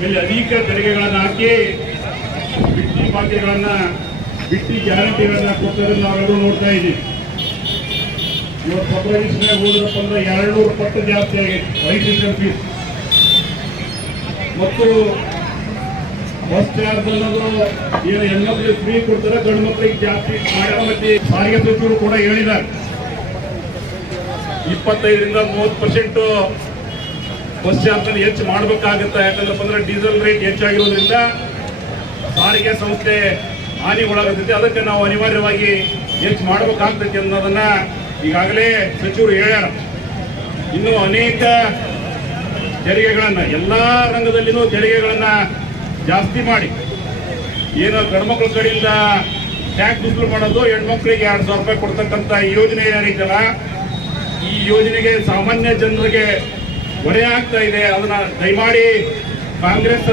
ಮೇಲೆ ಅನೇಕ ತೆರಿಗೆಗಳನ್ನು ಹಾಕಿ ಬಿಟ್ಟಿ ಭಾಗ್ಯಗಳನ್ನ ಬಿಟ್ಟಿ ಗ್ಯಾರಂಟಿಗಳನ್ನ ಕೊಟ್ಟದನ್ನು ನಾವೆಲ್ಲರೂ ನೋಡ್ತಾ ಇದ್ದೀವಿ. ಇವತ್ತು ಸಬ್ರಜಿಸ್ಟ್ರೆ ಹೋದ್ರಪ್ಪ ಅಂದ್ರೆ ಎರಡು ನೂರು ಪಟ್ಟು ಜಾಸ್ತಿ ಆಗೈತೆ ರಿಜಿಸ್ಟ್ರೇಷನ್ ಫೀಸ್ ಮತ್ತು ಬಸ್ ಚಾರ್ಜ್ ಅನ್ನೋದು ಏನು ಹೆಣ್ಮಕ್ಳಿಗೆ ಫ್ರೀ ಕೊಡ್ತಾರೆ, ಗಂಡು ಮಕ್ಕಳಿಗೆ ಜಾಸ್ತಿ ಮಾಡ್ಯಾರ ಮತ್ತೆ ಸಾರಿಗೆ ಸಚಿವರು ಕೂಡ ಹೇಳಿದ್ದಾರೆ. ಇಪ್ಪತ್ತೈದರಿಂದ ಮೂವತ್ತು ಪರ್ಸೆಂಟ್ ಬಸ್ ಚಾರ್ಜ್ ಹೆಚ್ಚು ಮಾಡಬೇಕಾಗುತ್ತೆ. ಯಾಕಂದ್ರಪ್ಪ ಅಂದ್ರೆ ಡೀಸೆಲ್ ರೇಟ್ ಹೆಚ್ಚಾಗಿರೋದ್ರಿಂದ ಸಾರಿಗೆ ಸಂಸ್ಥೆ ಹಾನಿಗೊಳಾಗುತ್ತದೆ ಅದಕ್ಕೆ ನಾವು ಅನಿವಾರ್ಯವಾಗಿ ಹೆಚ್ಚು ಮಾಡಬೇಕಾಗ್ತೈತಿ ಅನ್ನೋದನ್ನ ಈಗಾಗಲೇ ಸಚಿವರು ಹೇಳ್ಯಾರ. ಇನ್ನು ಅನೇಕ ತೆರಿಗೆಗಳನ್ನ, ಎಲ್ಲಾ ರಂಗದಲ್ಲಿನೂ ತೆರಿಗೆಗಳನ್ನ ಜಾಸ್ತಿ ಮಾಡಿ. ಏನು ಗಂಡ್ಮಕ್ಳ ಕಡೆಯಿಂದ ಟ್ಯಾಕ್ಸ್ ವಸೂಲು ಮಾಡೋದು ಹೆಣ್ಮಕ್ಳಿಗೆ ಎರಡು ಸಾವಿರ ರೂಪಾಯಿ ಕೊಡ್ತಕ್ಕಂಥ ಯೋಜನೆ ಏನಿದೆಯಲ್ಲ ಈ ಯೋಜನೆಗೆ ಸಾಮಾನ್ಯ ಜನರಿಗೆ ಹೊರೆ ಆಗ್ತಾ ಇದೆ. ಅದನ್ನ ದಯಮಾಡಿ ಕಾಂಗ್ರೆಸ್